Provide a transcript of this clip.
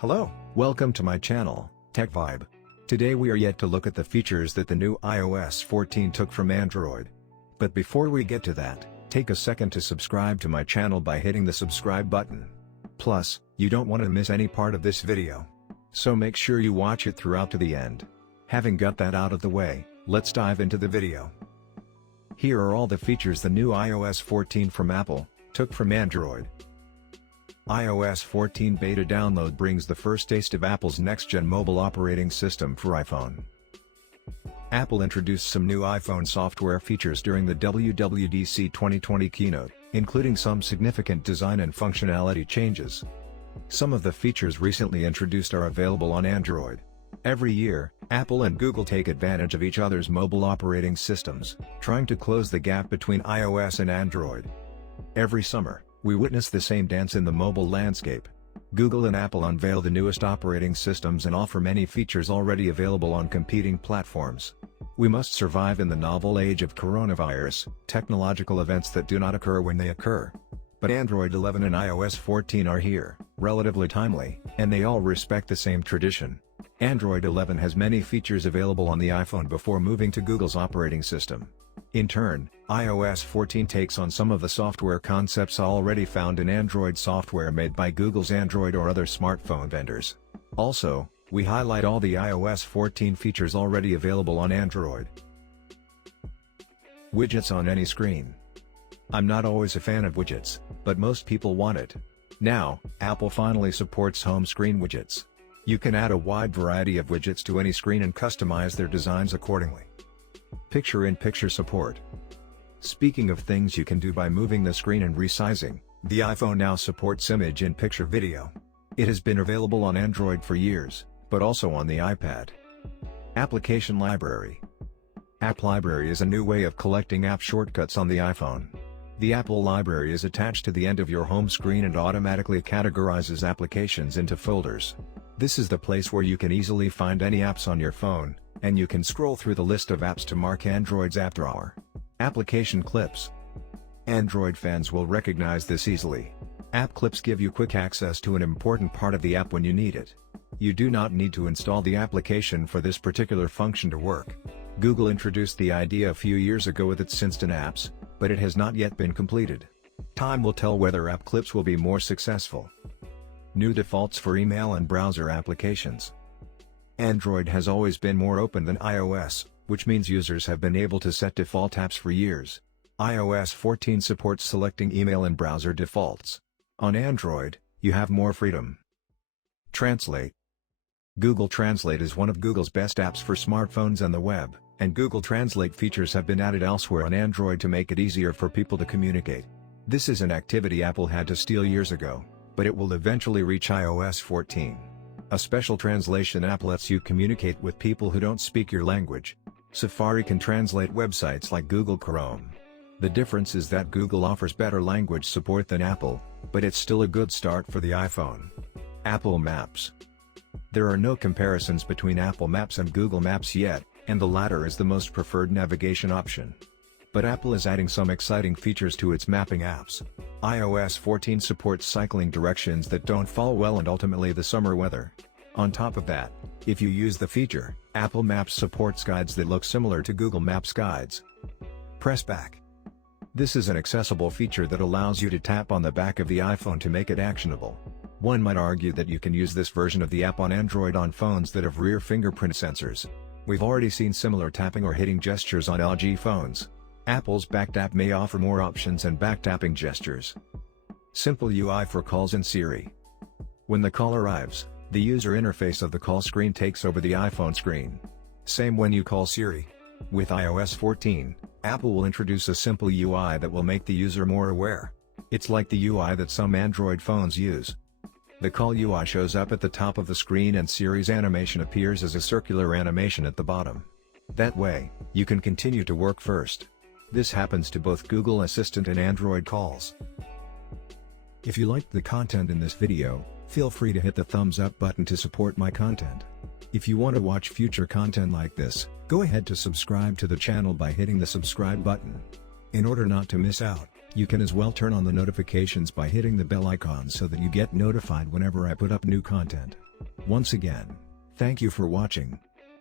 Hello, welcome to my channel, Tech Vibe. Today we are yet to look at the features that the new iOS 14 took from Android. But before we get to that, take a second to subscribe to my channel by hitting the subscribe button. Plus, you don't want to miss any part of this video. So make sure you watch it throughout to the end. Having got that out of the way, let's dive into the video. Here are all the features the new iOS 14 from Apple took from Android. iOS 14 beta download brings the first taste of Apple's next-gen mobile operating system for iPhone. Apple introduced some new iPhone software features during the WWDC 2020 keynote, including some significant design and functionality changes. Some of the features recently introduced are available on Android. Every year, Apple and Google take advantage of each other's mobile operating systems, trying to close the gap between iOS and Android. Every summer, we witness the same dance in the mobile landscape. Google and Apple unveil the newest operating systems and offer many features already available on competing platforms. We must survive in the novel age of coronavirus, technological events that do not occur when they occur. But Android 11 and iOS 14 are here, relatively timely, and they all respect the same tradition. Android 11 has many features available on the iPhone before moving to Google's operating system. In turn, iOS 14 takes on some of the software concepts already found in Android software made by Google's Android or other smartphone vendors. Also, we highlight all the iOS 14 features already available on Android. Widgets on any screen. I'm not always a fan of widgets, but most people want it. Now, Apple finally supports home screen widgets. You can add a wide variety of widgets to any screen and customize their designs accordingly. Picture-in-picture support. Speaking of things you can do by moving the screen and resizing, the iPhone now supports image-in-picture video. It has been available on Android for years, but also on the iPad. Application Library. App Library is a new way of collecting app shortcuts on the iPhone. The Apple Library is attached to the end of your home screen and automatically categorizes applications into folders. This is the place where you can easily find any apps on your phone, and you can scroll through the list of apps to mark Android's App Drawer. Application Clips. Android fans will recognize this easily. App Clips give you quick access to an important part of the app when you need it. You do not need to install the application for this particular function to work. Google introduced the idea a few years ago with its Instant Apps, but it has not yet been completed. Time will tell whether App Clips will be more successful. New defaults for email and browser applications. Android has always been more open than iOS, which means users have been able to set default apps for years. iOS 14 supports selecting email and browser defaults. On Android, you have more freedom. Translate. Google Translate is one of Google's best apps for smartphones and the web, and Google Translate features have been added elsewhere on Android to make it easier for people to communicate. This is an activity Apple had to steal years ago, but it will eventually reach iOS 14. A special translation app lets you communicate with people who don't speak your language. Safari can translate websites like Google Chrome. The difference is that Google offers better language support than Apple, but it's still a good start for the iPhone. Apple Maps. There are no comparisons between Apple Maps and Google Maps yet, and the latter is the most preferred navigation option. But Apple is adding some exciting features to its mapping apps. iOS 14 supports cycling directions that don't fall well and ultimately the summer weather. On top of that, if you use the feature, Apple Maps supports guides that look similar to Google Maps guides. Press Back. This is an accessible feature that allows you to tap on the back of the iPhone to make it actionable. One might argue that you can use this version of the app on Android on phones that have rear fingerprint sensors. We've already seen similar tapping or hitting gestures on LG phones. Apple's Backtap may offer more options and backtapping gestures. Simple UI for calls in Siri. When the call arrives, the user interface of the call screen takes over the iPhone screen. Same when you call Siri. With iOS 14, Apple will introduce a simple UI that will make the user more aware. It's like the UI that some Android phones use. The call UI shows up at the top of the screen and Siri's animation appears as a circular animation at the bottom. That way, you can continue to work first. This happens to both Google Assistant and Android calls. If you liked the content in this video, feel free to hit the thumbs up button to support my content. If you want to watch future content like this, go ahead to subscribe to the channel by hitting the subscribe button. In order not to miss out, You can as well turn on the notifications by hitting the bell icon so that you get notified whenever I put up new content. Once again, thank you for watching.